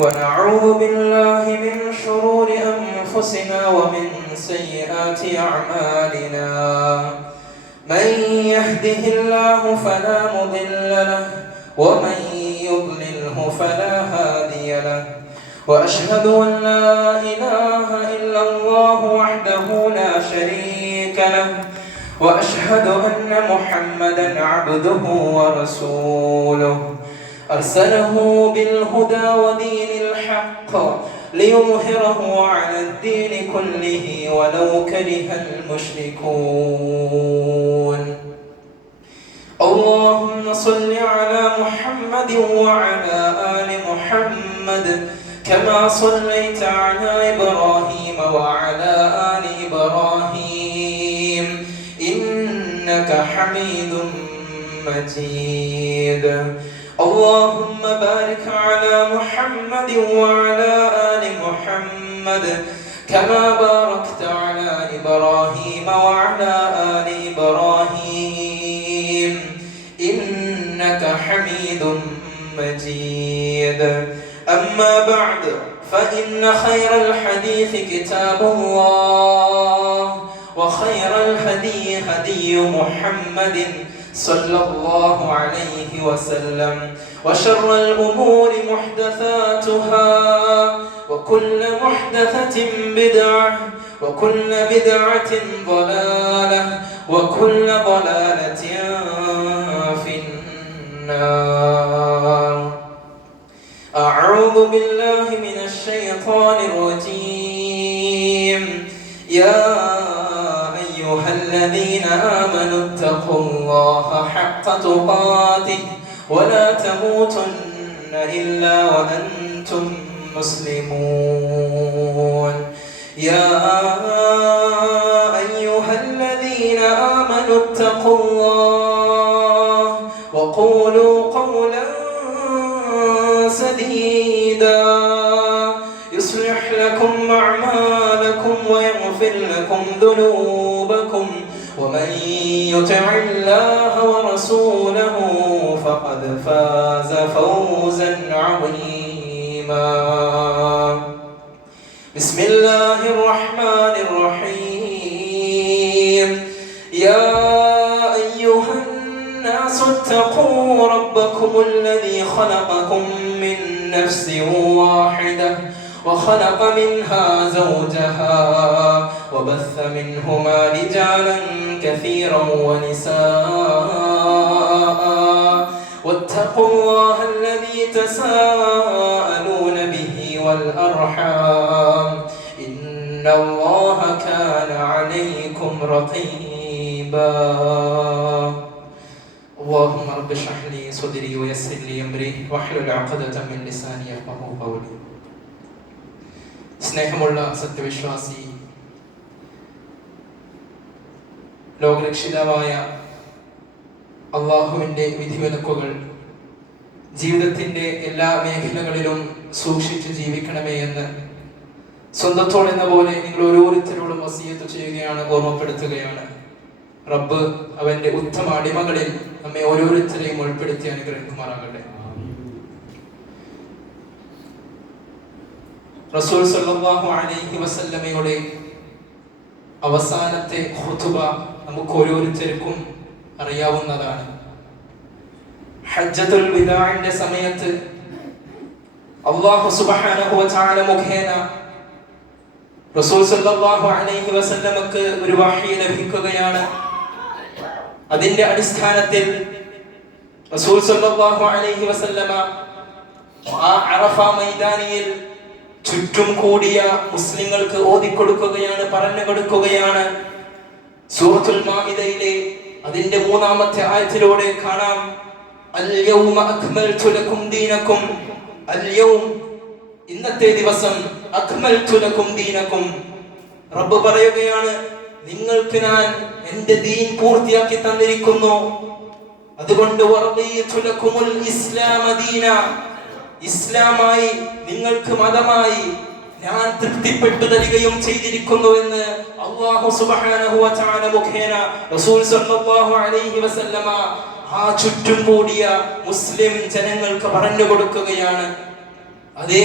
ونعوذ بالله من شرور أنفسنا ومن سيئات أعمالنا من يهده الله فلا مضل له ومن يضلله فلا هادي له وأشهد أن لا إله إلا الله وحده لا شريك له وأشهد أن محمدا عبده ورسوله أرسله بالهدى ودين الحق ليظهره على الدين كله ولو كره المشركون اللهم صل على محمد وعلى آل محمد كما صليت على إبراهيم وعلى آل إبراهيم إنك حميد مجيد اللهم بارك على محمد وعلى آل محمد كما باركت على إبراهيم وعلى آل إبراهيم إنك حميد مجيد أما بعد فإن خير الحديث كتاب الله وخير الهدي هدي محمد صلى الله عليه وسلم وشر الأمور محدثاتها وكل محدثة بدعة وكل بدعة ضلالة وكل ضلالة في النار أعوذ بالله من الشيطان الرجيم يا أيها الذين آمنوا اتقوا الله حق تقاته ولا تموتن إلا وأنتم مسلمون يا أيها الذين آمنوا اتقوا الله وقولوا قولا سديدا يصلح لكم أعمالكم ويغفر لكم ذنوبكم ومن يطع الله ورسوله فقد فاز فوزا عظيما بسم الله الرحمن الرحيم يا أيها الناس اتقوا ربكم الذي خلقكم من نفس واحدة وخلق منها زوجها وبث منهما رجالا كثيرا ونساء واتقوا الله الذي تساءلون به والأرحام إن الله كان عليكم رقيبا اللهم رب اشرح لي صدري ويسر لي أمري واحلل عقدة من لساني يفقهوا قولي സ്നേഹമുള്ള സത്യവിശ്വാസി ലോകരക്ഷിതാവായ അള്ളാഹുവിൻ്റെ വിധിവിലക്കുകൾ ജീവിതത്തിൻ്റെ എല്ലാ മേഖലകളിലും സൂക്ഷിച്ച് ജീവിക്കണമേ എന്ന് സ്വന്തത്തോടെന്ന പോലെ നിങ്ങൾ ഓരോരുത്തരോടും വസിയത്ത് ചെയ്യുകയാണ്, ഓർമ്മപ്പെടുത്തുകയാണ്. റബ്ബ് അവന്റെ ഉത്തമ അടിമകളിൽ നമ്മെ ഓരോരുത്തരെയും ഉൾപ്പെടുത്തി അനുഗ്രഹിക്കുമാറാകട്ടെ. റസൂൽ സല്ലല്ലാഹു അലൈഹി വസല്ലമയുടെ അവസാനത്തെ ഖുതുബ നമുക്ക് ഓരോരുത്തർക്കും അറിയാവുന്നതാണ്. ഹജ്ജത്തുൽ വിദാഇന്റെ സമയത്ത് അല്ലാഹു സുബ്ഹാനഹു വ തആല മുഖേന റസൂൽ സല്ലല്ലാഹു അലൈഹി വസല്ലമക്ക് ഒരു വഹി ലഭിക്കുകയാണ്. അതിന്റെ അടിസ്ഥാനത്തിൽ റസൂൽ സല്ലല്ലാഹു അലൈഹി വസല്ലമ ആ അറഫ മൈതാനിയിൽ ചുറ്റും കൂടിയ മുസ്ലിങ്ങൾക്ക് ഓതിക്കൊടുക്കുകയാണ്, പറഞ്ഞു കൊടുക്കുകയാണ്. സൂറത്തുൽ മാഇദയിലെ അതിന്റെ 3-ാമത്തെ ആയത്തിലൂടെ കാണാം, അൽ-യൗമ അക്മൽതു ലക്കും ദീനക്കും, അൽ-യൗം ഇന്നത്തെ ദിവസം, അക്മൽതു ലക്കും ദീനക്കും, റബ്ബ് പറയുകയാണ് നിങ്ങൾക്ക് ഞാൻ എൻ്റെ ദീൻ പൂർത്തിയാക്കി തന്നിരിക്കുന്നു. അതുകൊണ്ട് വറദീതു ലക്കുമുൽ ഇസ്ലാമ ദീന, ഇസ്ലാമായി നിങ്ങൾക്ക് മതമായി ഞാൻ തൃപ്തിപ്പെട്ടു തരികയും ചെയ്തിരിക്കുന്നു എന്ന് അല്ലാഹു സുബ്ഹാനഹു വ തആല മുഖേന റസൂൽ സല്ലല്ലാഹു അലൈഹി വസല്ലമ ആ ചുറ്റും കൂടിയ മുസ്ലിം ജനങ്ങൾക്ക് പറഞ്ഞു കൊടുക്കുകയാണ്. അതെ,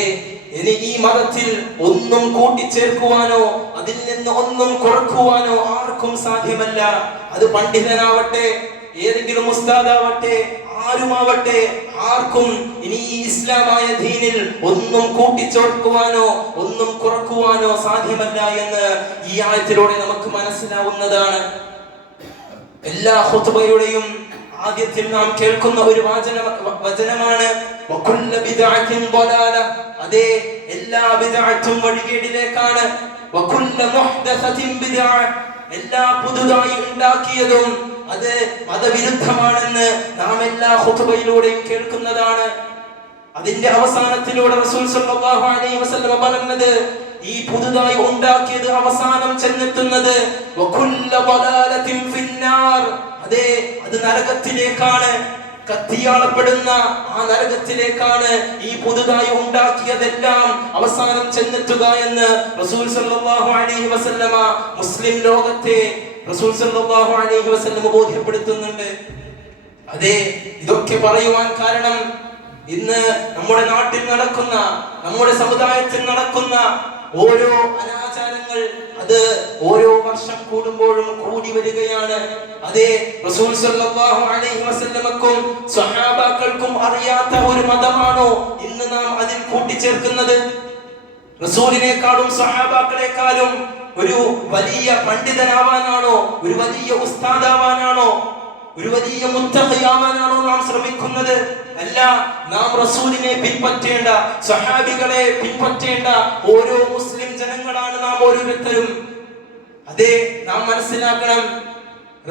ഇനി ഈ മതത്തിൽ ഒന്നും കൂട്ടിച്ചേർക്കുവാനോ അതിൽ നിന്ന് ഒന്നും കുറക്കുവാനോ ആർക്കും സാധ്യമല്ല. അത് പണ്ഡിതനാവട്ടെ, ഏതെങ്കിലും ഉസ്താദാവട്ടെ, ആരുമാവട്ടെ, ആർക്കും ഇനി ഈ ഇസ്ലാമായ ദീനിൽ ഒന്നും കൂട്ടിച്ചേർക്കുവാനോ ഒന്നും കുറക്കുവാനോ സാധ്യമല്ല എന്ന് ഈ ആയത്തിലൂടെ നമുക്ക് മനസ്സിലാവുന്നതാണ്. എല്ലാ ഖുതുബയുടെയും ആദ്യത്തിൽ നാം കേൾക്കുന്ന ഒരു വചനമാണ് വകുല്ലു ബിദ്അത്തിൻ ളലാല. അതെ, എല്ലാ ബിദ്അത്തും വഴികേടിലേക്കാണ്. വകുല്ലു മുഹ്ദസത്തിൻ ബിദ്അ, എല്ലാ പുതുതായി ഉണ്ടാക്കിയതും അത് മതവിരുദ്ധമാണെന്ന് നാം എല്ലാ ഖുതുബയിലൂടെയും കേൾക്കുന്നതാണ്. അതിന്റെ അവസാനത്തിലൂടെ റസൂൽ സല്ലല്ലാഹു അലൈഹി വസല്ലം പറഞ്ഞത്, ഈ പുതുതായി ഉണ്ടാക്കിയത് അവസാനം ചെന്നെത്തുന്നത് വകുല്ലു ളലാലത്തിൻ ഫിന്നാർ. അതെ, അത് നരകത്തിലേക്കാണ്, കത്തിയാളപ്പെടുന്ന ആ നരകത്തിലേക്കാണ് ഈ പുതുതായി ഉണ്ടാക്കിയതെല്ലാം അവസാനം ചെന്നെത്തുക എന്ന് റസൂൽ സല്ലല്ലാഹു അലൈഹി വസല്ലമ മുസ്ലിം ലോകത്തെ റസൂൽ സല്ലല്ലാഹു അലൈഹി വസല്ലമ ബോധ്യപ്പെടുത്തുന്നുണ്ട്. അതെ, ഇതൊക്കെ പറയുവാൻ കാരണം ഇന്ന് നമ്മുടെ നാട്ടിൽ നടക്കുന്ന, നമ്മുടെ സമുദായത്തിൽ നടക്കുന്ന ഓരോ അനാചാരങ്ങൾ അത് ഓരോ വർഷം കൂടുമ്പോഴും കൂടി വരികയാണ്. അതെ, റസൂൽ സല്ലല്ലാഹു അലൈഹി വസല്ലമക്കും സ്വഹാബാക്കൾക്കും അറിയാത്ത ഒരു മതമാണോ ഇന്ന് നാം അതിൽ കൂട്ടിച്ചേർക്കുന്നത്? റസൂലിനേക്കാളും സ്വഹാബാക്കളെക്കാളും ഒരു വലിയ പണ്ഡിതനാവാനാണോ, ഒരു വലിയ ഉസ്താദാവാനാണോ, ഒരു വലിയ മുത്തഖിയാവാനാണോ നാം ശ്രമിക്കുന്നത്? അല്ല, നാം റസൂലിനെ പിൻപറ്റേണ്ട, സ്വഹാബികളെ പിൻപറ്റേണ്ട ഓരോ മുസ്ലിം ജനങ്ങളാണ് നാം ഓരോരുത്തരും. അതെ, നാം മനസ്സിലാക്കണം,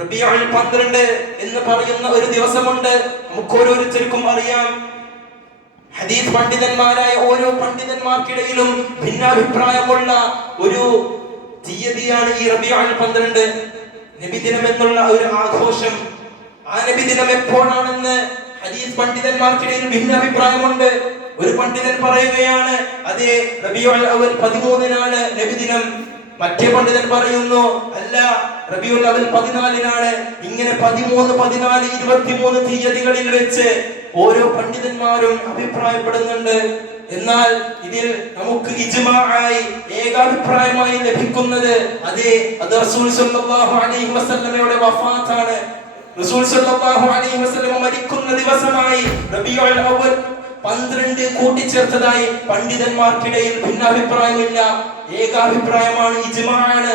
റബീഉൽ 12 എന്ന് പറയുന്ന ഒരു ദിവസമുണ്ട്. നമുക്ക് ഓരോരുത്തർക്കും അറിയാം. ഹദീസ് പണ്ഡിതന്മാരായ ഓരോ പണ്ഡിതന്മാർക്കിടയിലും ഭിന്നാഭിപ്രായമുള്ള ഒരു തീയതിയാണ് ഈ റബീഉൽ 12, നബിദിനം എന്നുള്ള ഒരു ആഘോഷം. ആ നബിദിനം എപ്പോഴാണെന്ന് ഹദീസ് പണ്ഡിതന്മാർക്കിടയിൽ ഭിന്നാഭിപ്രായമുണ്ട്. ഒരു പണ്ഡിതൻ പറയുകയാണ്, അതെ, റബീഉൽ അവൽ 13-നാണ് നബിദിനം. മറ്റേ പണ്ഡിതൻ പറയുന്നു, അല്ല, റബീഉൽ അവൽ 14-നാണ്. ഇങ്ങനെ 13, 14, 23 തീയതികളിൽ വെച്ച് ഓരോ പണ്ഡിതന്മാരും അഭിപ്രായപ്പെടുന്നുണ്ട്. എന്നാൽ ഇതിൽ നമുക്ക് ഇജ്മാഅായി, ഏകാഭിപ്രായമായി ലഭിക്കുന്നത് അത് റസൂൽ സല്ലല്ലാഹു അലൈഹി വസല്ലമയുടെ വഫാത്താണ്. റസൂൽ സല്ലല്ലാഹു അലൈഹി വസല്ലം മരിക്കുന്ന ദിവസമായി റബീഉൽ അവൽ 12 കൂട്ടിച്ചേർത്തതായി പണ്ഡിതന്മാർക്കിടയിൽ ഭിന്നാഭിപ്രായമില്ല, ഏകാഭിപ്രായമാണ്, ഇജ്മാഅാണ്.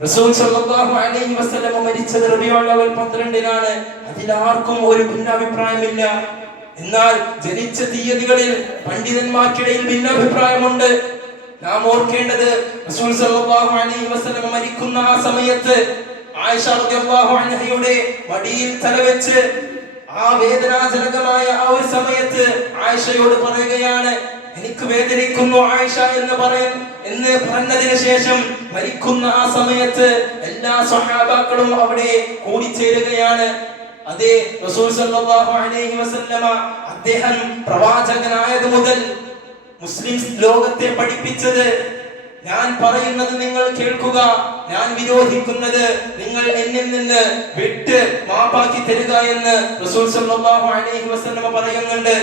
റസൂൽ സല്ലല്ലാഹു അലൈഹി വസല്ലം മരിച്ചത് റബീഉൽ അവൽ 12-നാണ്. അതിലാർക്കും ഒരു ഭിന്നാഭിപ്രായമില്ല. എന്നാൽ ജനിച്ച തീയതികളിൽ പണ്ഡിതന്മാർക്കിടയിൽ ഭിന്നാഭിപ്രായമുണ്ട്. നാം ഓർക്കേണ്ടത്, റസൂൽ സല്ലല്ലാഹു അലൈഹി വസല്ലം മരിക്കുന്ന ആ സമയത്ത് ആയിഷ റളിയല്ലാഹു അൻഹയുടെ മടിയിൽ തലവെച്ച് ആ വേദനാജനകമായ ആ ഒരു സമയത്ത് ആയിഷയോട് പറയുകയാണ്, എനിക്ക് വേദനിക്കുന്നു ആയിഷ എന്ന് പറഞ്ഞതിന് ശേഷം മരിക്കുന്ന ആ സമയത്ത് എല്ലാ സ്വഹാബാക്കളും അവിടെ കൂടിച്ചേരുകയാണ്. അതെ, റസൂൽ സല്ലല്ലാഹു അലൈഹി വസല്ലമ അദ്ദേഹം പ്രവാചകനായത് മുതൽ മുസ്ലിം ലോകത്തെ പഠിപ്പിച്ചത്, ഞാൻ പറയുന്നത് നിങ്ങൾ കേൾക്കുക, ഞാൻ വിരോധിക്കുന്നത് നിങ്ങൾ എന്നിൽ നിന്ന് വിട്ട് മാപ്പാക്കി തരിക എന്ന് റസൂൽ സല്ലല്ലാഹു അലൈഹി വസല്ലമ പറയുന്നുണ്ട്.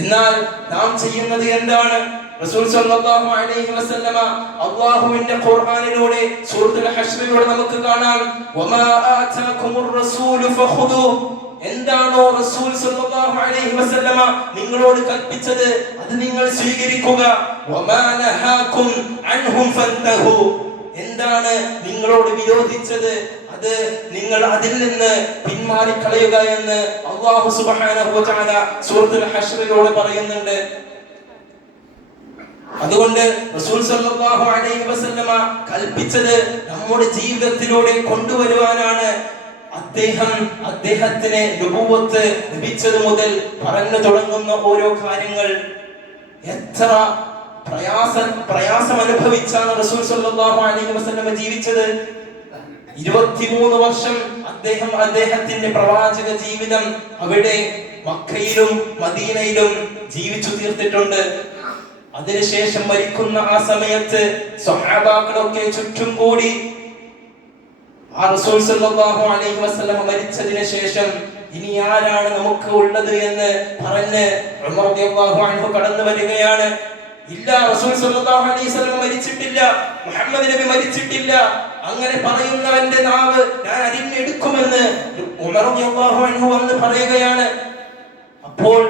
എന്നാൽ നാം ചെയ്യുന്നത് എന്താണ്? റസൂൽ സല്ലല്ലാഹു അലൈഹി വസല്ലമ അല്ലാഹുവിന്റെ ഖുർആനിലൂടെ സൂറത്തുൽ ഹശ്റിലൂടെ നമുക്ക് കാണാം, വമാ ആതാകുമുർ റസൂലു ഫഖുദു. എന്താണോ റസൂൽ സല്ലല്ലാഹു അലൈഹി വസല്ലമ നിങ്ങളോട് കൽപ്പിച്ചത് അത് നിങ്ങൾ സ്വീകരിക്കുക. വമാ നഹാകും അൻഹും ഫന്തഹു. എന്താണ് നിങ്ങളോട് വിരോധിച്ചത് അത് നിങ്ങൾ അതിൽ നിന്ന് പിന്മാറിക്കളയുക എന്ന് അല്ലാഹു സുബ്ഹാനഹു വ തആല സൂറത്തുൽ ഹശ്റിലൂടെ പറയുന്നുണ്ട്. അതുകൊണ്ട് റസൂൽ സല്ലല്ലാഹു അലൈഹി വസല്ലമ കൽപ്പിച്ചത് നമ്മുടെ ജീവിതത്തിലൂടെ കൊണ്ടുവരുവാനാണ്. അദ്ദേഹത്തിന് നബുവത്ത് ലഭിച്ചത് മുതൽ പറഞ്ഞു തുടങ്ങുന്ന ഓരോ കാര്യങ്ങൾ എത്ര പ്രയാസം അനുഭവിച്ചാണ് റസൂൽ സല്ലല്ലാഹു അലൈഹി വസല്ലമ ജീവിച്ചത്. 23 വർഷം അദ്ദേഹത്തിന്റെ പ്രവാചക ജീവിതം അവിടെ മക്കയിലും മദീനയിലും ജീവിച്ചു തീർത്തിട്ടുണ്ട്. അതിനുശേഷം മരിക്കുന്ന ആ സമയത്ത് സ്വഹാബാക്കളൊക്കെ ചുറ്റും കൂടി ആ റസൂൽ സല്ലല്ലാഹു അലൈഹി വസല്ലം മരിച്ചതിന് ശേഷം ഇനി ആരാണ് നമുക്ക് ഉള്ളത് എന്ന് പറഞ്ഞ് ഉമർ റളിയല്ലാഹു അൻഹു കടന്നു വരികയാണ്. ഇല്ല, റസൂൽ സല്ലല്ലാഹു അലൈഹി വസല്ലം മരിച്ചിട്ടില്ല, മുഹമ്മദ് നബി മരിച്ചിട്ടില്ല. അങ്ങനെ പറയുന്നവന്റെ നാവ് ഞാൻ അരിഞ്ഞെടുക്കുമെന്ന് ഉമർ റളിയല്ലാഹു അൻഹു വന്ന് പറയുകയാണ്. അപ്പോൾ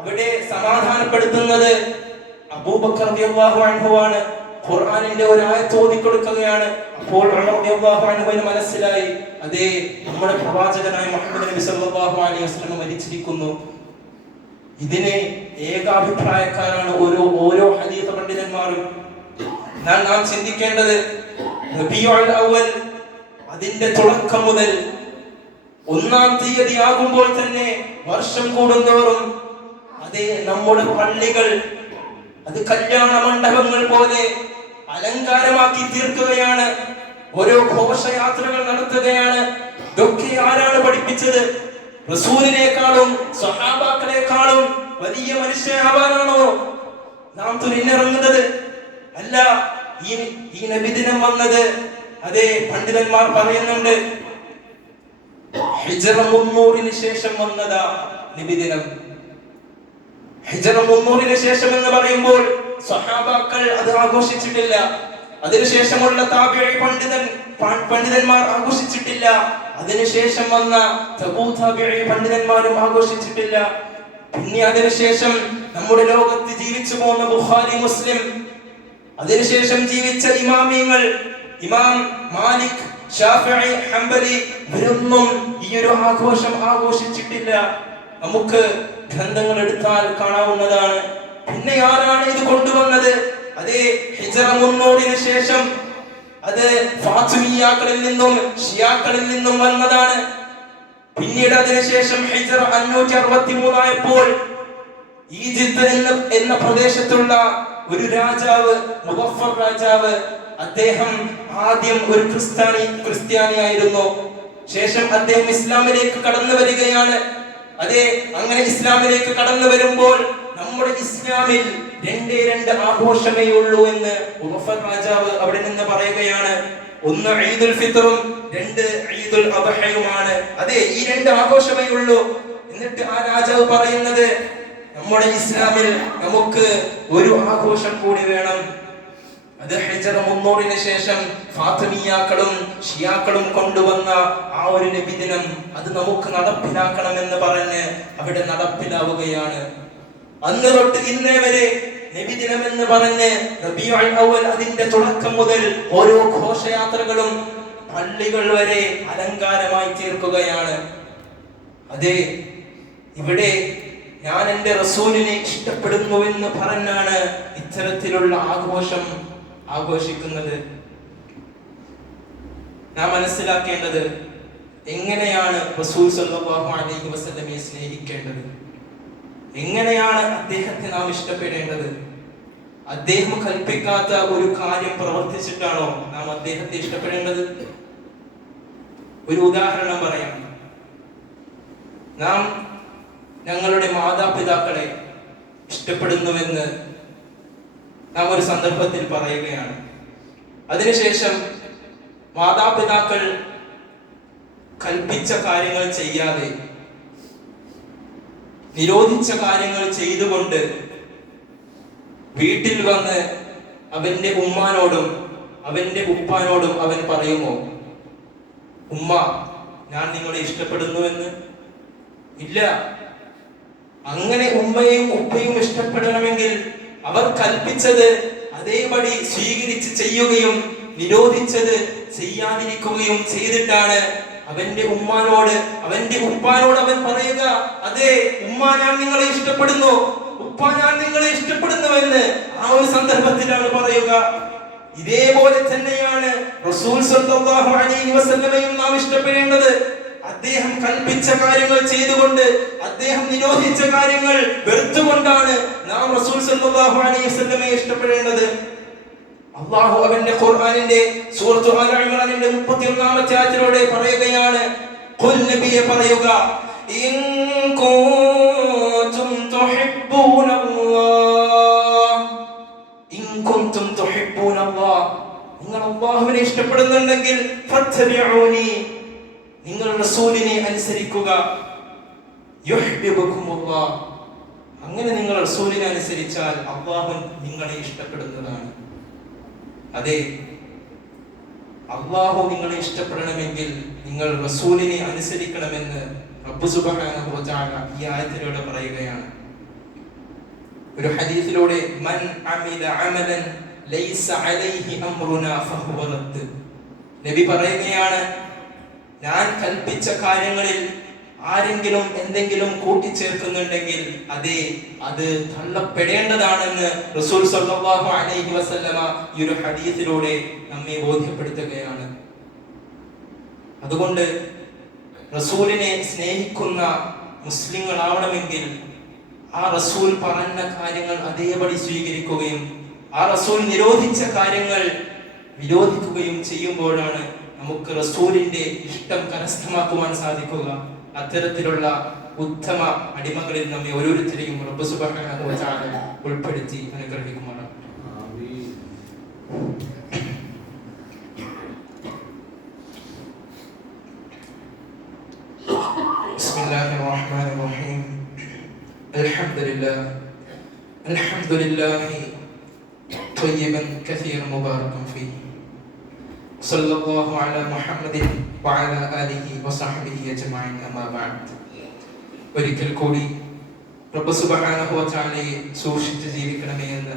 അവിടെ സമാധാനപ്പെടുത്തുന്നത് അബൂബക്കർ റളിയല്ലാഹു അൻഹു ആണ്. ഖുർആനിന്റെ ഒരു ആയത്ത് ഓതിക്കൊടുക്കുകയാണ്. അപ്പോൾ ഉമർ റളിയല്ലാഹു അൻഹുവിന് മനസ്സിലായി, അതേ നമ്മുടെ പ്രവാചകനായ മുഹമ്മദ് നബി സല്ലല്ലാഹു അലൈഹി വസല്ലം മരിച്ചിരിക്കുന്നു. ഇതിന് ഏകാഭിപ്രായക്കാരാണ് ഓരോ ഹദീസ് പണ്ഡിതന്മാരും. നാം ചിന്തിക്കേണ്ടത് റബീഉൽ അവ്വൽ അതിന്റെ തുടക്കം മുതൽ 1-ാം തീയതി ആകുമ്പോൾ തന്നെ വർഷം കൂടുന്തോറും അതേ നമ്മുടെ പള്ളികൾ അത് കല്യാണ മണ്ഡപങ്ങൾ പോലെ അലങ്കാരമാക്കി തീർക്കുകയാണ്. ഓരോ ഘോഷയാത്രകൾ നടത്തുകയാണ്. ഇതൊക്കെ ആരാണ് പഠിപ്പിച്ചത്? റസൂലിനേക്കാളും സ്വഹാബാക്കളെക്കാളും വലിയ മനുഷ്യനാവാനാണോ നാം തുനിഞ്ഞിറങ്ങുന്നത്? അല്ല, ഈ നബിദിനം വന്നത് അതേ പണ്ഡിതന്മാർ പറയുന്നുണ്ട് ഹിജ്റ 300 ശേഷം വന്നതാ നബിദിനം. ഹിജ്റ 300 ശേഷം എന്ന് പറയുമ്പോൾ സ്വഹാബാക്കൾ അത് ആഘോഷിച്ചിട്ടില്ല. അതിനുശേഷമുള്ള താബിഈ പണ്ഡിതന്മാർ ആഘോഷിച്ചിട്ടില്ല. അതിനുശേഷം വന്ന താബിഈ പണ്ഡിതന്മാരും ആഘോഷിച്ചിട്ടില്ല. പിന്നെ അതിനുശേഷം നമ്മുടെ ലോകത്ത് ജീവിച്ചു പോകുന്ന ബുഖാരി, മുസ്ലിം, അതിനുശേഷം ജീവിച്ച ഇമാമിയങ്ങൾ, ഇമാം മാലിക്, ഷാഫിഈ, ഹംബലി, ഇവരൊന്നും ഈ ഒരു ആഘോഷം ആഘോഷിച്ചിട്ടില്ല. നമുക്ക് ഗ്രന്ഥങ്ങൾ എടുത്താൽ കാണാവുന്നതാണ്. പിന്നെ ആരാണ് ഇത് കൊണ്ടുവന്നത്? അതേ ഹിജ്റ 300 ശേഷം അത് ഫാത്തിമിയാക്കളിൽ നിന്നും ഷിയാക്കളിൽ നിന്നും വന്നതാണ്. പിന്നീട് അതിനുശേഷം ഹിജ്റ 563 ആയപ്പോൾ ഈജിപ്ത് എന്ന പ്രദേശത്തുള്ള ഒരു രാജാവ്, മുദഫർ രാജാവ്, അദ്ദേഹം ആദ്യം ഒരു ക്രിസ്ത്യാനിയായിരുന്നു. ശേഷം അദ്ദേഹം ഇസ്ലാമിലേക്ക് കടന്നു വരികയാണ്. അതെ, അങ്ങനെ ഇസ്ലാമിലേക്ക് കടന്നു വരുമ്പോൾ നമ്മുടെ ഇസ്ലാമിൽ 2 ആഘോഷമേ ഉള്ളൂ എന്ന് മുദഫർ രാജാവ് അവിടെ നിന്ന് പറയുകയാണ്. ഒന്ന് ഈദുൽ ഫിത്റും 2 ഈദുൽ അദ്ഹയുമാണ്. അതെ, ഈ 2 ആഘോഷമേ ഉള്ളൂ. എന്നിട്ട് ആ രാജാവ് പറയുന്നത് നമ്മുടെ ഇസ്ലാമിൽ നമുക്ക് ഒരു ആഘോഷം കൂടി വേണം. അത് ഹിജ്റ 300 ശേഷം ഫാത്തിമിയാക്കളും ഷിയാക്കളും കൊണ്ടുവന്ന ആ ഒരു നബിദിനം, അത് നമുക്ക് നടപ്പിലാക്കണമെന്ന് പറഞ്ഞ് അവിടെ നടപ്പിലാവുകയാണ്. അന്ന് തൊട്ട് ഇന്നേ വരെ നബിദിനം എന്ന് പറഞ്ഞ് റബീഉൽ അവ്വൽ അതിന്റെ തുടക്കം മുതൽ ഓരോ ഘോഷയാത്രകളും പള്ളികൾ വരെ അലങ്കാരമായി തീർക്കുകയാണ്. അതെ, ഇവിടെ ഞാൻ എൻ്റെ റസൂലിനെ ഇഷ്ടപ്പെടുന്നുവെന്ന് പറഞ്ഞാണ് ഇത്തരത്തിലുള്ള ആഘോഷം ആഘോഷിക്കുന്നത്. നാം മനസ്സിലാക്കേണ്ടത് എങ്ങനെയാണ് റസൂൽ സല്ലല്ലാഹു അലൈഹി വസല്ലമയെ സ്നേഹിക്കേണ്ടത്, എങ്ങനെയാണ് അദ്ദേഹത്തെ നാം ഇഷ്ടപ്പെടേണ്ടത്. അദ്ദേഹം കൽപ്പിക്കാത്ത ഒരു കാര്യം പ്രവർത്തിച്ചിട്ടാണോ നാം അദ്ദേഹത്തെ ഇഷ്ടപ്പെടേണ്ടത്? ഒരു ഉദാഹരണം പറയാം. നാം ഞങ്ങളുടെ മാതാപിതാക്കളെ ഇഷ്ടപ്പെടുന്നുവെന്ന് നാം ഒരു സന്ദർഭത്തിൽ പറയുകയാണ്. അതിനുശേഷം മാതാപിതാക്കൾ കൽപ്പിച്ച കാര്യങ്ങൾ ചെയ്യാതെ നിരോധിച്ച കാര്യങ്ങൾ ചെയ്തുകൊണ്ട് വീട്ടിൽ വന്ന് അവന്റെ ഉമ്മാനോടും അവന്റെ ഉപ്പാനോടും അവൻ പറയുമോ, ഉമ്മ ഞാൻ നിങ്ങളെ ഇഷ്ടപ്പെടുന്നുവെന്ന്? ഇല്ല. അങ്ങനെ ഉമ്മയും ഉപ്പയും ഇഷ്ടപ്പെടണമെങ്കിൽ അവർ കൽപ്പിച്ചത് അതേപടി സ്വീകരിച്ച് ചെയ്യുകയും നിരോധിച്ചത് ചെയ്യാതിരിക്കുകയും ചെയ്തിട്ടാണ് അവന്റെ ഉമ്മാനോട് അവന്റെ ഉപ്പാനോട് അവൻ പറയുക, അതെ ഉമ്മ ഞാൻ നിങ്ങളെ ഇഷ്ടപ്പെടുന്നു, ഉപ്പ ഞാൻ നിങ്ങളെ ഇഷ്ടപ്പെടുന്നുവെന്ന് ആ ഒരു സന്ദർഭത്തിലാണ് പറയുക. ഇതേപോലെ തന്നെയാണ് റസൂൽ സല്ലല്ലാഹു അലൈഹി വസല്ലമയും നാം ഇഷ്ടപ്പെടേണ്ടത്. അദ്ദേഹം കൽപ്പിച്ച കാര്യങ്ങൾ ചെയ്തുകൊണ്ട് അദ്ദേഹം നിരോധിച്ച കാര്യങ്ങൾ വെറുത്തുകൊണ്ടാണ് നാം റസൂൽ സല്ലല്ലാഹു അലൈഹി വസല്ലമയെ ഇഷ്ടപ്പെടേണ്ടത്. അല്ലാഹു അവന്റെ ഖുർആനിന്റെ സൂറത്ത് ആല ഇംറാനിന്റെ 31-ാമത്തെ ആയത്തിലൂടെ പറയുകയാണ്, ഖുൽ നബിയെ പറയുക, ഇൻ കുൻതും തുഹിബ്ബൂനല്ലാഹ്, ഇൻ കുൻതും തുഹിബ്ബൂനല്ലാഹ്, നിങ്ങൾ അല്ലാഹുവിനെ ഇഷ്ടപ്പെടുന്നുണ്ടെങ്കിൽ ഫത്തബിഊനി, നിങ്ങൾ റസൂലിനെ അനുസരിക്കുക. യുഹ്ബിബുകുമുല്ലാഹ്. അങ്ങനെ നിങ്ങൾ റസൂലിനെ അനുസരിച്ചാൽ അല്ലാഹു നിങ്ങളെ ഇഷ്ടപ്പെടുന്നതാണ്. അതെ, അല്ലാഹു നിങ്ങളെ ഇഷ്ടപ്പെടണമെങ്കിൽ നിങ്ങൾ റസൂലിനെ അനുസരിക്കണമെന്ന് റബ്ബ് സുബ്ഹാനഹു വ തആല ഈ ആയത്തിലൂടെ പറയുകയാണ്. ഒരു ഹദീസിലൂടെ മൻ അമില അമലൻ ലൈസ അലൈഹി അംറുനാ ഫഹുവ റദ്ദ്. നബി പറയുകയാണ്, ഞാൻ കൽപ്പിച്ച കാര്യങ്ങളിൽ ആരെങ്കിലും എന്തെങ്കിലും കൂട്ടിച്ചേർക്കുന്നുണ്ടെങ്കിൽ അത് തള്ളപ്പെടേണ്ടതാണെന്ന് റസൂൽ സല്ലല്ലാഹു അലൈഹി വസല്ലമ ഈ ഒരു ഹദീസിലൂടെ നമ്മെ ബോധ്യപ്പെടുത്തുകയാണ്. അതുകൊണ്ട് റസൂലിനെ സ്നേഹിക്കുന്ന മുസ്ലിങ്ങളാവണമെങ്കിൽ ആ റസൂൽ പറഞ്ഞ കാര്യങ്ങൾ അതേപടി സ്വീകരിക്കുകയും ആ റസൂൽ നിരോധിച്ച കാര്യങ്ങൾ വിരോധിക്കുകയും ചെയ്യുമ്പോഴാണ് നമുക്ക് റസൂലിന്റെ ഇഷ്ടം കരസ്ഥമാക്കുവാൻ സാധിക്കുക. അത്തരത്തിലുള്ള ഉത്തമ അടിമകളിൽ നമ്മെ ഓരോരുത്തരെയും റബ്ബ് സുബ്ഹാനഹു വ തആല ഉൾപ്പെടുത്തി അനുഗ്രഹിക്കുമാറാകട്ടെ. ബിസ്മില്ലാഹിർ റഹ്മാനിർ റഹീം. അൽഹംദുലില്ലാഹി ത്വയ്യിബൻ കസീറൻ മുബാറകൻ ഫീഹി. സല്ലല്ലാഹു അലാ മുഹമ്മദിൻ വഅലാ ആലിഹി വസഹ്ബിഹി അജ്മഈൻ. അമ്മാ ബഅദ്. ഒരിക്കൽ കൂടി റബ്ബ് സുബ്ഹാനഹു വ തആലയെ സൂക്ഷിച്ച് ജീവിക്കണമേ എന്ന്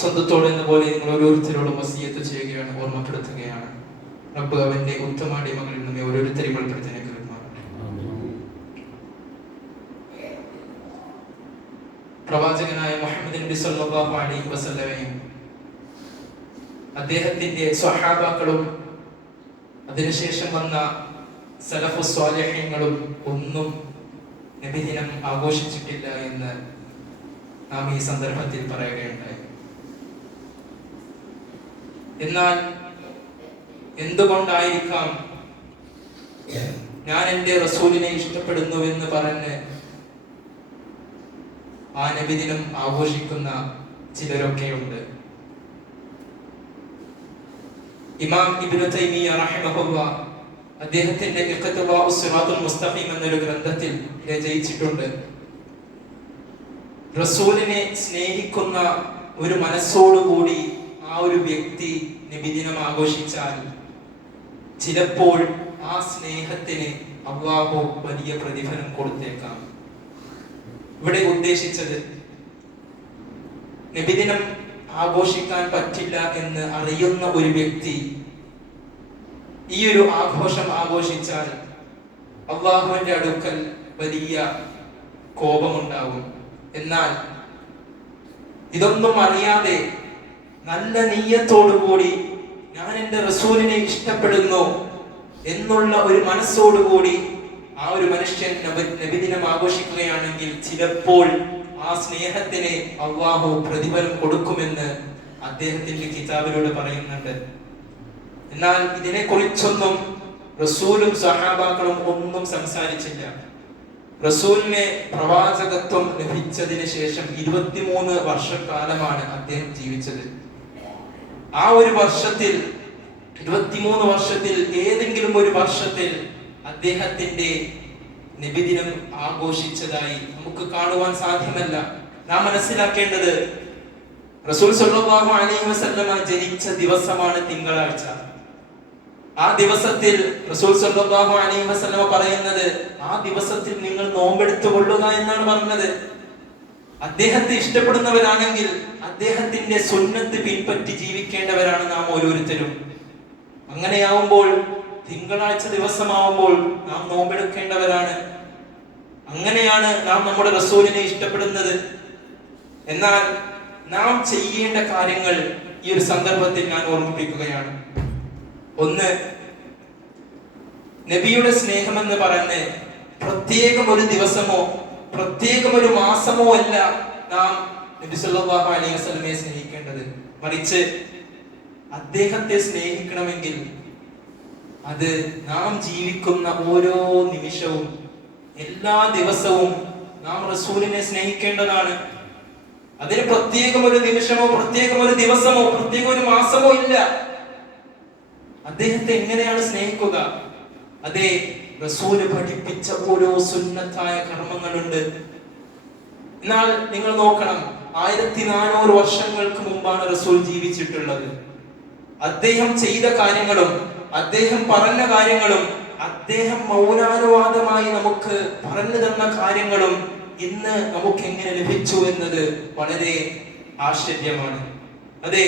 സ്വന്തത്തോട് എന്ന പോലെ നിങ്ങൾ ഓരോരുത്തരോടും വസിയത്ത് ചെയ്യുകയാണ്, ഓർമ്മപ്പെടുത്തുകയാണ്. റബ്ബ് അവന്റെ ഉത്തമ അടിമകളിൽ നമ്മെ ഓരോരുത്തരെയും ഉൾപ്പെടുത്തി അനുഗ്രഹിക്കുമാറാകട്ടെ. പ്രവാചകനായ മുഹമ്മദ് നബി സല്ലല്ലാഹു അലൈഹി വസല്ലമയും അദ്ദേഹത്തിന്റെ സ്വഹാബാക്കളും അതിനുശേഷം വന്ന സലഫുസ് സ്വാലിഹീങ്ങളും ഒന്നും നബിദിനം ആഘോഷിച്ചിട്ടില്ല എന്ന് നാം ഈ സന്ദർഭത്തിൽ പറയുകയുണ്ടായി. എന്നാൽ എന്തുകൊണ്ടായിരിക്കാം ഞാൻ എൻ്റെ റസൂലിനെ ഇഷ്ടപ്പെടുന്നുവെന്ന് പറഞ്ഞ് ആ നബിദിനം ആഘോഷിക്കുന്ന ചിലരൊക്കെയുണ്ട്. ഇമാം ഇബ്നു തൈമിയ്യ റഹിമഹുല്ലാഹ് അദ്ദേഹത്തിന്റെ ഇഖ്തിദാഉസ് സിറാത്തുൽ മുസ്തഖീം എന്നൊരു ഗ്രന്ഥത്തിൽ രചയിച്ചിട്ടുണ്ട്, റസൂലിനെ സ്നേഹിക്കുന്ന ഒരു മനസ്സോടുകൂടി ആ ഒരു വ്യക്തി നബിദിനം ആഘോഷിച്ചാൽ ചിലപ്പോൾ ആ സ്നേഹത്തിന് അല്ലാഹു വലിയ പ്രതിഫലം കൊടുത്തേക്കാം. ഇവിടെ ഉദ്ദേശിച്ചത് നബിദിനം ആഘോഷിക്കാൻ പറ്റില്ല എന്ന് അറിയുന്ന ഒരു വ്യക്തി ഈ ഒരു ആഘോഷം ആഘോഷിച്ചാൽ അല്ലാഹുവിന്റെ അടുക്കൽ വലിയ കോപമുണ്ടാകും. എന്നാൽ ഇതൊന്നും അറിയാതെ നല്ല നീയത്തോടുകൂടി ഞാൻ എൻ്റെ റസൂലിനെ ഇഷ്ടപ്പെടുന്നു എന്നുള്ള ഒരു മനസ്സോടുകൂടി ആ ഒരു മനുഷ്യൻ നബിദിനം ആഘോഷിക്കുകയാണെങ്കിൽ ചിലപ്പോൾ ആ സ്നേഹത്തിന് അല്ലാഹു പ്രതിഫലം കൊടുക്കുമെന്ന് അദ്ദേഹത്തിന്റെ കിതാബിലൂടെ പറയുന്നുണ്ട്. എന്നാൽ ഇതിനെ കുറിച്ചൊന്നും റസൂലും സഹാബാക്കളും ഒന്നും സംസാരിച്ചില്ല. റസൂലിനെ പ്രവാചകത്വം ലഭിച്ചതിന് ശേഷം 23 വർഷക്കാലമാണ് അദ്ദേഹം ജീവിച്ചത്. ആ ഒരു വർഷത്തിൽ 23 വർഷത്തിൽ ഏതെങ്കിലും ഒരു വർഷത്തിൽ അദ്ദേഹത്തിന്റെ നബിദിനം ആഘോഷിച്ചതായി നമുക്ക് കാണുവാൻ സാധ്യമല്ല. നാം മനസ്സിലാക്കേണ്ടത് റസൂൽ സല്ലല്ലാഹു അലൈഹി വസല്ലമ ജനിച്ച ദിവസമാണ് തിങ്കളാഴ്ച. ആ ദിവസത്തിൽ റസൂൽ സല്ലല്ലാഹു അലൈഹി വസല്ലമ പറയുന്നത് ആ ദിവസത്തിൽ നിങ്ങൾ നോമ്പെടുത്തു കൊള്ളുക എന്നാണ് പറഞ്ഞത്. അദ്ദേഹത്തെ ഇഷ്ടപ്പെടുന്നവരാണെങ്കിൽ അദ്ദേഹത്തിന്റെ സുന്നത്ത് പിൻപറ്റി ജീവിക്കേണ്ടവരാണ് നാം ഓരോരുത്തരും. അങ്ങനെയാവുമ്പോൾ തിങ്കളാഴ്ച ദിവസമാവുമ്പോൾ നാം നോമ്പെടുക്കേണ്ടവരാണ്. അങ്ങനെയാണ് നാം നമ്മുടെ റസൂലിനെ ഇഷ്ടപ്പെടുന്നത്. എന്നാൽ നാം ചെയ്യേണ്ട കാര്യങ്ങൾ ഈ ഒരു സന്ദർഭത്തിൽ ഞാൻ ഓർമ്മിപ്പിക്കുകയാണ്. ഒന്ന്, നബിയുടെ സ്നേഹമെന്ന് പറഞ്ഞ് പ്രത്യേകം ഒരു ദിവസമോ പ്രത്യേകം ഒരു മാസമോ അല്ല നാം നബി സല്ലല്ലാഹു അലൈഹി വസല്ലമയെ സ്നേഹിക്കേണ്ടത്. മറിച്ച് അദ്ദേഹത്തെ സ്നേഹിക്കണമെങ്കിൽ അത് നാം ജീവിക്കുന്ന ഓരോ നിമിഷവും എല്ലാ ദിവസവും നാം റസൂലിനെ സ്നേഹിക്കേണ്ടതാണ്. അതിന് പ്രത്യേകം ഒരു നിമിഷമോ പ്രത്യേകം ഒരു ദിവസമോ പ്രത്യേകം ഒരു മാസമോ ഇല്ല. അദ്ദേഹത്തെ എങ്ങനെയാണ് സ്നേഹിക്കുക? അതെ, റസൂല് പഠിപ്പിച്ച ഓരോ സുന്നത്തായ കർമ്മങ്ങളുണ്ട്. എന്നാൽ നിങ്ങൾ നോക്കണം, 1400 വർഷങ്ങൾക്ക് മുമ്പാണ് റസൂൽ ജീവിച്ചിട്ടുള്ളത്. അദ്ദേഹം ചെയ്ത കാര്യങ്ങളും അദ്ദേഹം പറഞ്ഞ കാര്യങ്ങളും അദ്ദേഹം മൗനാനുവാദമായി നമുക്ക് പറഞ്ഞു തന്ന കാര്യങ്ങളും ഇന്ന് നമുക്ക് എങ്ങനെ ലഭിച്ചു എന്നത് വളരെ ആശ്ചര്യമാണ്. അതെ,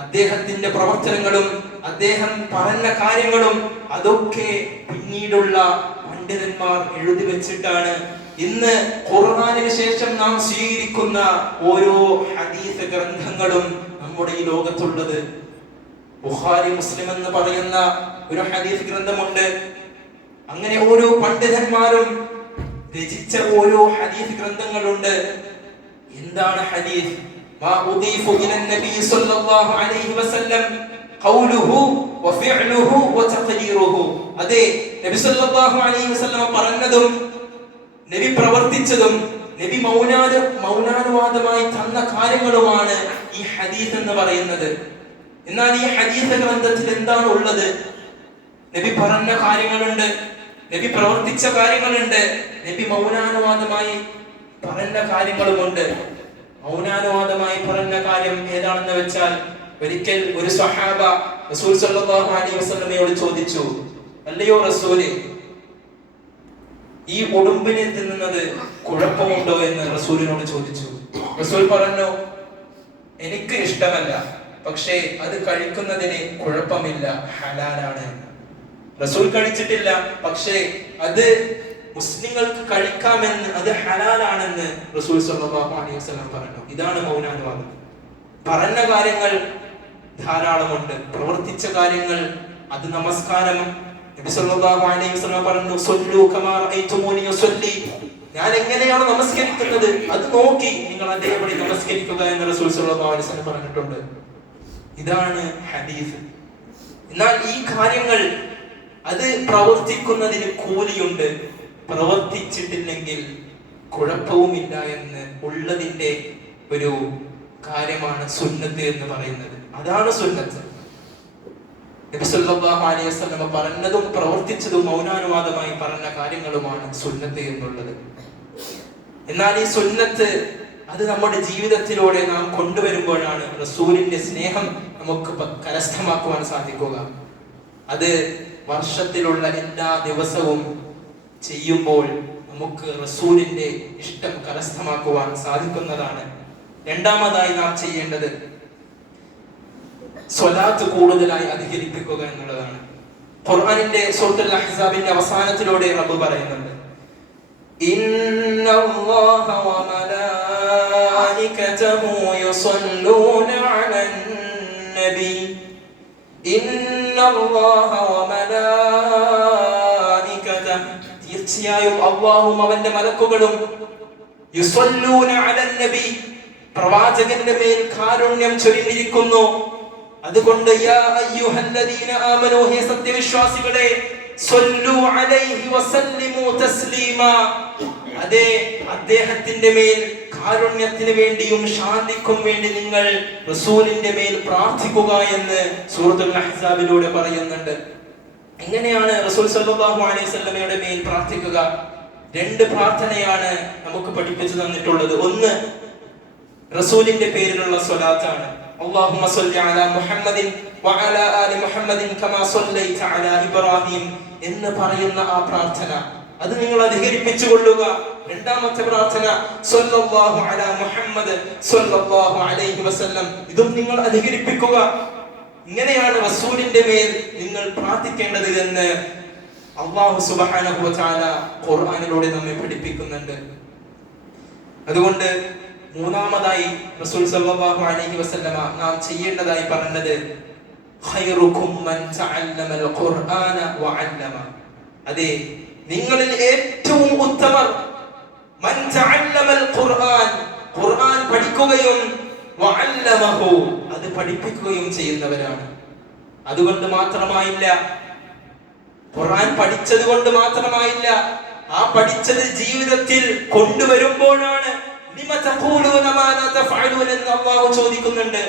അദ്ദേഹത്തിന്റെ പ്രവർത്തനങ്ങളും അദ്ദേഹം പറഞ്ഞ കാര്യങ്ങളും അതൊക്കെ പിന്നീടുള്ള പണ്ഡിതന്മാർ എഴുതി വെച്ചിട്ടാണ് ഇന്ന് ഖുർആനിന് ശേഷം നാം സ്വീകരിക്കുന്ന ഓരോ ഹദീസ് ഗ്രന്ഥങ്ങളും നമ്മുടെ ഈ ലോകത്തുള്ളത്. ബുഖാരി, മുസ്ലിം എന്ന് പറയുന്ന ഒരു ഹദീസ് ഗ്രന്ഥമുണ്ട്. അങ്ങനെ ഓരോ പണ്ഡിതന്മാരും രചിച്ച ഓരോ ഹദീസ് ഗ്രന്ഥങ്ങളുണ്ട്. എന്താണ് ഹദീസ്? മാ ഉദീഫു ഇലൻ നബി സ്വല്ലല്ലാഹു അലൈഹി വസല്ലം ഖൗലുഹു വഫിഅലുഹു വതഖരീറുഹു. അതെ, നബി സ്വല്ലല്ലാഹു അലൈഹി വസല്ലം പറഞ്ഞതും നബി പ്രവർത്തിച്ചതും നബി മൗനാനുവാദമായി തന്ന കാര്യങ്ങളുമാണ് ഈ ഹദീസ് എന്ന് പറയുന്നത്. എന്നാൽ ഈ ഹദീസ് ഗ്രന്ഥത്തിൽ എന്താണ് ഉള്ളത്? നബി പറഞ്ഞ കാര്യങ്ങളുണ്ട്, നബി പ്രവർത്തിച്ച കാര്യങ്ങളുണ്ട്, നബി മൗനാനുവാദമായി പറഞ്ഞ കാര്യങ്ങളുമുണ്ട്. മൗനാനുവാദമായി പറഞ്ഞ കാര്യം ഏതാണെന്ന് വെച്ചാൽ, ഒരിക്കൽ ഒരു സ്വഹാബ റസൂൽ സല്ലല്ലാഹു അലൈഹി വസല്ലമയോട് ചോദിച്ചു, അല്ലയോ റസൂലേ, ഈ ഉടുമ്പിനെ തിന്നുന്നത് കുഴപ്പമുണ്ടോ എന്ന് റസൂലിനോട് ചോദിച്ചു. റസൂൽ പറഞ്ഞു, എനിക്ക് ഇഷ്ടമല്ല, പക്ഷേ അത് കഴിക്കുന്നതിന് കുഴപ്പമില്ല, ഹലാലാണ്. റസൂൽ കഴിച്ചിട്ടില്ല, പക്ഷേ അത് മുസ്ലിങ്ങൾക്ക് കഴിക്കാമെന്ന്, അത് ഹലാലാണെന്ന് റസൂൽ സല്ലല്ലാഹു അലൈഹി വസല്ലം പറഞ്ഞു. ഇതാണ് മൗനാനുവാദം. പറഞ്ഞ കാര്യങ്ങൾ ധാരാളമുണ്ട്, പ്രവർത്തിച്ച കാര്യങ്ങൾ അത് നമസ്കാരം. നബി സല്ലല്ലാഹു അലൈഹി വസല്ലം പറഞ്ഞു, സ്വല്ലു കമാ റഅയ്തുമൂനി ഉസല്ലി. ഞാൻ എങ്ങനെയാണ് നമസ്കരിക്കുന്നത് അത് നോക്കി നിങ്ങൾ അതേപടി നമസ്കരിക്കുക എന്ന് റസൂൽ സല്ലല്ലാഹു അലൈഹി വസല്ലം പറഞ്ഞിട്ടുണ്ട്. ഇതാണ് ഹദീസ്. എന്നാൽ ഈ കാര്യങ്ങൾ അത് പ്രവർത്തിക്കുന്നതിന് കൂലിയുണ്ട്, പ്രവർത്തിച്ചിട്ടില്ലെങ്കിൽ കുഴപ്പവുമില്ല എന്ന് ഉള്ളതിന്റെ ഒരു കാര്യമാണ് സുന്നത്ത് എന്ന് പറയുന്നത്. അതാണ് സുന്നത്ത്. നബി സല്ലല്ലാഹു അലൈഹി വസല്ലം പറഞ്ഞതും പ്രവർത്തിച്ചതും മൗനാനുവാദമായി പറഞ്ഞ കാര്യങ്ങളുമാണ് സുന്നത്ത് എന്നുള്ളത്. എന്നാൽ ഈ സുന്നത്ത് അത് നമ്മുടെ ജീവിതത്തിലൂടെ നാം കൊണ്ടുവരുമ്പോഴാണ് റസൂലിന്റെ സ്നേഹം നമുക്ക് കരസ്ഥമാക്കുവാൻ സാധിക്കുക. അത് വർഷത്തിലുള്ള എല്ലാ ദിവസവും ചെയ്യുമ്പോൾ നമുക്ക് റസൂലിന്റെ ഇഷ്ടം കരസ്ഥമാക്കുവാൻ സാധിക്കുന്നതാണ്. രണ്ടാമതായി നാം ചെയ്യേണ്ടത് സ്വലാത്ത് കൂടുതലായി അധികരിപ്പിക്കുക എന്നുള്ളതാണ്. ഖുർആനിന്റെ സൂറത്തുൽ അഹ്സാബിന്റെ അവസാനത്തിലൂടെ റബ്ബ് പറയുന്നുണ്ട്, ഇന്നല്ലാഹ വ മലായികതഹു യുസല്ലൂന അലൻ നബി. ഇന്നല്ലാഹ വ മലായികതഹു, തീർച്ചയായും അല്ലാഹുവും അവന്റെ മലക്കുകളും യുസല്ലൂന അലൻ നബി, പ്രവാചകന്റെ മേൽ കാരുണ്യം ചൊരിഞ്ഞിരിക്കുന്നു. അതുകൊണ്ട് യാ അയ്യുഹല്ലദീന ആമനൂ, ഹേ സത്യവിശ്വാസികളെ, സ്വല്ലു അലൈഹി വസല്ലിമു തസ്ലീമാ, അതെ അദ്ദേഹത്തിന്റെ മേൽ കാരുണ്യത്തിന് വേണ്ടിയും ശാന്തിക്കും വേണ്ടി നിങ്ങൾ റസൂലിന്റെ മേൽ പ്രാർത്ഥിക്കുക എന്ന് സൂറത്തുൽ അഹ്സാബിലൂടെ പറയുന്നുണ്ട്. എങ്ങനെയാണ് റസൂൽ സല്ലല്ലാഹു അലൈഹി വസല്ലമയുടെ മേൽ പ്രാർത്ഥിക്കുക? രണ്ട് പ്രാർത്ഥനയാണ് നമുക്ക് പഠിപ്പിച്ചു തന്നിട്ടുള്ളത്. ഒന്ന് റസൂലിന്റെ പേരിലുള്ള സ്വലാത്താണ്. اللهم صل على محمد وعلى آل محمد كما صليت على إبراهيم എന്ന് പറയുന്ന ആ പ്രാർത്ഥന അത് നിങ്ങൾ അധികരിപ്പിച്ചു കൊള്ളുക. രണ്ടാമത്തെ പ്രാർത്ഥന സല്ലല്ലാഹു അലാ മുഹമ്മദ് സല്ലല്ലാഹു അലൈഹി വസല്ലം, ഇതും നിങ്ങൾ അധികരിപ്പിക്കുക. ഇങ്ങനെയാണ് റസൂലിന്റെ മേൽ നിങ്ങൾ പ്രാർത്ഥിക്കേണ്ടത് എന്ന് അല്ലാഹു സുബ്ഹാനഹു വ തആല ഖുർആനിലൂടെ നമ്മെ പഠിപ്പിക്കുന്നുണ്ട്. അതുകൊണ്ട് മൂന്നാമതായി റസൂൽ സല്ലല്ലാഹു അലൈഹി വസല്ലമ നാം ചെയ്യേണ്ടതായി പറഞ്ഞത് ഖൈറുകും മൻ തഅല്ലമൽ ഖുർആന വഅല്ലമ. അതെ, നിങ്ങളിൽ ഏറ്റവും ഉത്തമർ മൻ തഅല്ലമൽ ഖുർആൻ, ഖുർആൻ പഠിക്കുകയും വഅല്ലമഹു, അത് പഠിപ്പിക്കുകയും ചെയ്യുന്നവരാണ്. അതുകൊണ്ട് മാത്രമായില്ല, ഖുർആൻ പഠിച്ചത് കൊണ്ട് മാത്രമായില്ല, ആ പഠിച്ചത് ജീവിതത്തിൽ കൊണ്ടുവരുമ്പോഴാണ്. ലിമ തഖൂലൂന മാ ലാ തഫഅലൂന എന്ന് അല്ലാഹു ചോദിക്കുന്നുണ്ട്.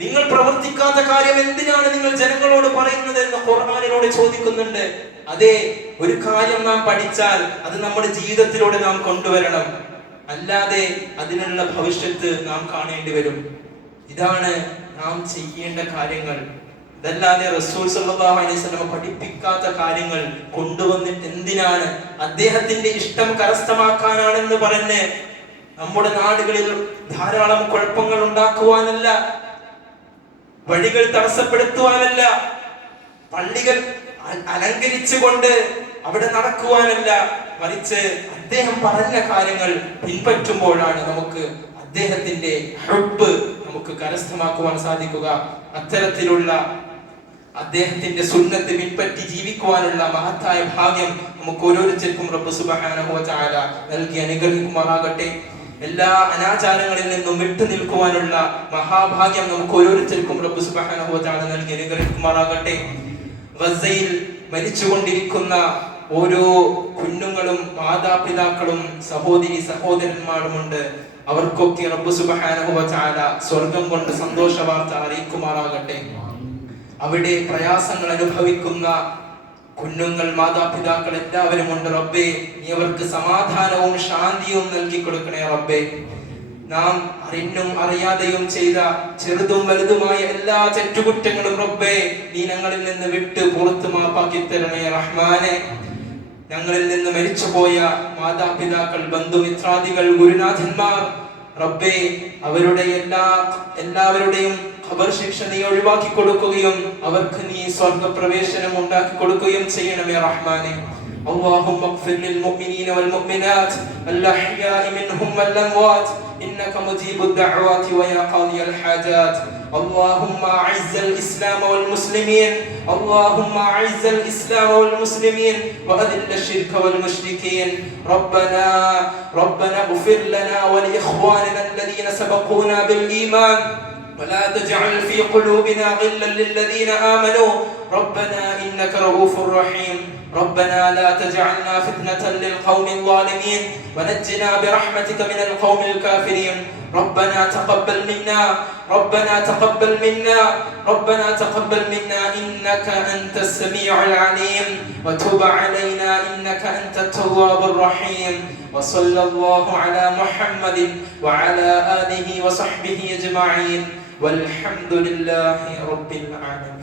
നിങ്ങൾ പ്രവർത്തിക്കാത്ത കാര്യം എന്തിനാണ് നിങ്ങൾ ജനങ്ങളോട് പറയുന്നത് എന്ന് ഖുർആനിലൂടെ ചോദിക്കുന്നുണ്ട്. അതെ, ഒരു കാര്യം നാം പഠിച്ചാൽ അത് നമ്മുടെ ജീവിതത്തിലൂടെ നാം കൊണ്ടുവരണം, അല്ലാതെ അതിനുള്ള ഭവിഷ്യത്ത് നാം കാണേണ്ടി വരും. ഇതാണ് നാം ചെയ്യേണ്ട കാര്യങ്ങൾ. ഇതല്ലാതെ റസൂൽ സല്ലല്ലാഹു അലൈഹി വസല്ലം പഠിപ്പിക്കാത്ത കാര്യങ്ങൾ കൊണ്ടുവന്നിട്ട് എന്തിനാണ്? അദ്ദേഹത്തിന്റെ ഇഷ്ടം കരസ്ഥമാക്കാനാണെന്ന് പറഞ്ഞ് നമ്മുടെ നാടുകളിൽ ധാരാളം കുഴപ്പങ്ങൾ ഉണ്ടാക്കുവാനല്ല, വഴികൾ തടസ്സപ്പെടുത്തുവാനല്ല, പള്ളികൾ അലങ്കരിച്ചുകൊണ്ട് അവിടെ നടക്കുവാനല്ല, മറിച്ച് അദ്ദേഹം പറഞ്ഞ കാര്യങ്ങൾ പിൻപറ്റുമ്പോഴാണ് നമുക്ക് അദ്ദേഹത്തിന്റെ ഹുബ്ബ് നമുക്ക് കരസ്ഥമാക്കുവാൻ സാധിക്കുക. അത്തരത്തിലുള്ള അദ്ദേഹത്തിന്റെ സുന്നത്ത് പിൻപറ്റി ജീവിക്കുവാനുള്ള മഹത്തായ ഭാഗ്യം നമുക്ക് ഓരോരുത്തർക്കും റബ്ബ് സുബ്ഹാനഹു വ തആല നൽകി അനുഗ്രഹിക്കുമാറാകട്ടെ. എല്ലാ അനാചാരങ്ങളിൽ നിന്നും വിട്ടു നിൽക്കുവാനുള്ള മഹാഭാഗ്യം നമുക്ക് ഓരോരുത്തർക്കും റബ്ബ് സുബ്ഹാനഹു വ തആല നൽകി അനുഗ്രഹിക്കുമാറാകട്ടെ. ഗസയിൽ മരിച്ചുകൊണ്ടിരിക്കുന്ന ഓരോ കുഞ്ഞുങ്ങളും മാതാപിതാക്കളും സഹോദരി സഹോദരന്മാരുമുണ്ട്. അവർക്കൊക്കെ റബ്ബ് സുബ്ഹാനഹു വ തആല സ്വർഗം കൊണ്ട് സന്തോഷ വാർത്ത അറിയിക്കുമാറാകട്ടെ. അവിടെ പ്രയാസങ്ങൾ അനുഭവിക്കുന്ന കുഞ്ഞുങ്ങൾ, മാതാപിതാക്കൾ എല്ലാവരും ഉണ്ട്. റബ്ബേ, നീ അവർക്ക് സമാധാനവും ശാന്തിയും നൽകി കൊടുക്കണേ റബ്ബേ. നാം അറിഞ്ഞും അറിയാതെയും ചെയ്ത ചെറുതും വലുതുമായ എല്ലാ തെറ്റുകുറ്റങ്ങളും റബ്ബേ നീ ഞങ്ങളിൽ നിന്ന് വിട്ട് പുറത്ത് മാപ്പാക്കി തരണേ റഹ്മാനെ. ഞങ്ങളിൽ നിന്ന് മരിച്ചുപോയ മാതാപിതാക്കൾ, ബന്ധുമിത്രാദികൾ, ഗുരുനാഥന്മാർ റബ്ബേ അവരുടെ എല്ലാവരുടെയും ഖബർ ശിക്ഷ നീ ഒഴിവാക്കി കൊടുക്കുകയും അവർക്ക് നീ സ്വർഗ്ഗപ്രവേശനം ഉണ്ടാക്കി കൊടുക്കുകയും ചെയ്യണമേ റഹ്മാനെ. اللهم اغفر للمؤمنين والمؤمنات الأحياء منهم والأموات إنك مجيب الدعوات ويا قاضي الحاجات. اللهم أعز الإسلام والمسلمين، اللهم أعز الإسلام والمسلمين وأذل الشرك والمشركين. ربنا اغفر لنا ولإخواننا الذين سبقونا بالإيمان ولا تجعل في قلوبنا غلا للذين آمنوا ربنا إنك رؤوف رحيم. ربنا لا تجعلنا فتنة للقوم الظالمين ونجنا برحمتك من القوم الكافرين. ربنا تقبل منا، ربنا تقبل منا، ربنا تقبل منا إنك أنت السميع العليم وتب علينا إنك أنت التواب الرحيم. وصلى الله على محمد وعلى آله وصحبه أجمعين والحمد لله رب العالمين.